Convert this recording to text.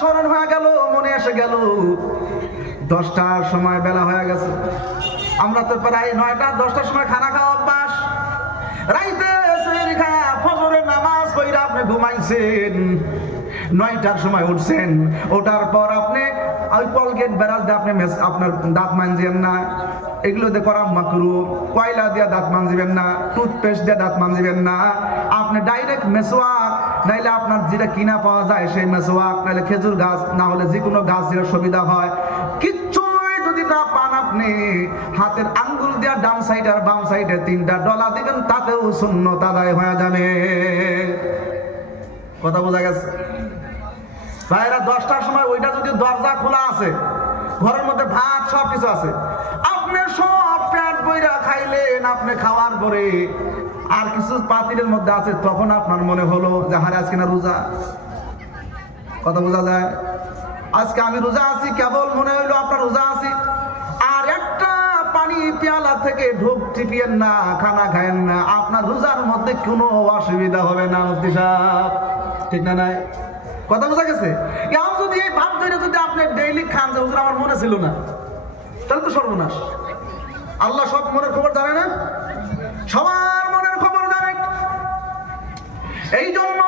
স্মরণ হয়ে গেল, মনে এসে গেল 10টার সময় বেলা হয়ে গেছে। আমরা তো প্রায় 9টা 10টার সময় খানা খাওয়া অভ্যাস। রাইতে সেহরি খায়া ফজরের নামাজ পড়ে আপনি ঘুমাইছেন, 9টার সময় উঠছেন, ওঠার পর আপনি ওই কলগেট ব্রাশ দিয়ে আপনি আপনার দাঁত মানজিবেন না, এগুলো দিয়ে করা মাকরুহ। কয়লা দিয়ে দাঁত মানজিবেন না, টুথপেস্ট দিয়ে দাঁত মানজিবেন না, আপনি ডাইরেক্ট মেসওয়াক, নাইলে আপনার যেটা কিনা পাওয়া যায় সেই মেসওয়াক, নাইলে খেজুর গাছ, না হলে যে কোনো গাছ যেটা সুবিধা হয়, কিচ্ছুই যদি না পান আপনি হাতের আঙ্গুল দিয়ে ডান সাইড আর বাম সাইডে 3টা ডলা দিবেন, তাতেও সুন্নত আদায় হয়ে যাবে। কথা বোঝা গেছে ভাইরা? 10টার সময় ওইটা যদি দরজা খোলা আছে, ঘরের মধ্যে ভাত সব কিছু আছে, আপনি সব পেট বইরা খাইলেন, আপনি খাওয়ার পরে আর কিছু পাতিলের মধ্যে আছে, তখন আপনার মনে হলো যে হারে আজকে না রোজা। কথা বোঝা যায়? আজকে আমি রোজা আছি, কেবল মনে হইলো আপনার রোজা আছি। আর একটা পানি পেয়ালা থেকে ঢোক টিপিয়েন না, খানা খায়েন না, আপনার রোজার মধ্যে কোনো অসুবিধা হবে না। মুফতি সাহেব ঠিক না? নাই কথা বোঝা গেছে? যদি এই ভাব ধরে যদি আপনি ডেইলি খান যে হুজুর আমার মনে ছিল না, তাহলে তো সর্বনাশ। আল্লাহ সব মনের খবর জানে না? সবার মনের খবর জানে। এই জন্য